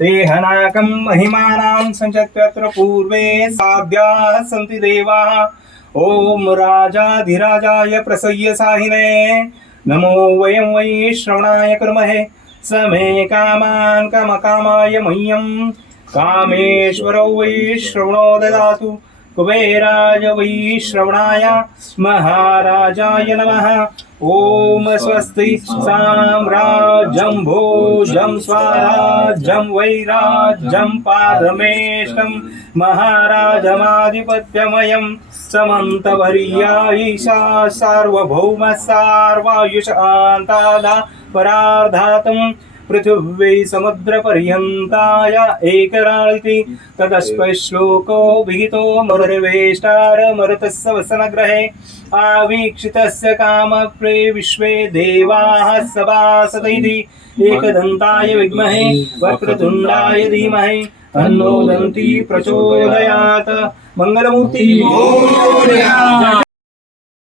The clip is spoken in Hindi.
देहनाकं महिमानां सञ्चत्यत्र पूर्वे साध्याः सन्ति प्रसय्य साहिने। नमो वयं वै श्रवणाय कुर्महे। स मे कामान् कामकामाय मह्यं कामेश्वरो वै श्रवणो ददातु। कुबेराय वै श्रवणाय महाराजाय नमः। ॐ स्वस्ति साम्राज्यं भोजं स्वाराज्यं वैराज्यं पारमेष्टं महाराजमाधिपत्यमयं समन्तवर्या ईशा सार्वभौम सार्वायुषान्तादा परार्धातम् पृथिव्यै समुद्रपर्यन्ताय एकराळिति ततश्लोको विहितो मरुर्वेष्टारमरुतस्य वसनग्रहे आवीक्षितस्य कामप्रे विश्वे देवाः सभासदैति एकदन्ताय विद्महे वक्रतुण्डाय धीमहि तन्नो दन्ती प्रचोदयात्। मङ्गलमूर्ति।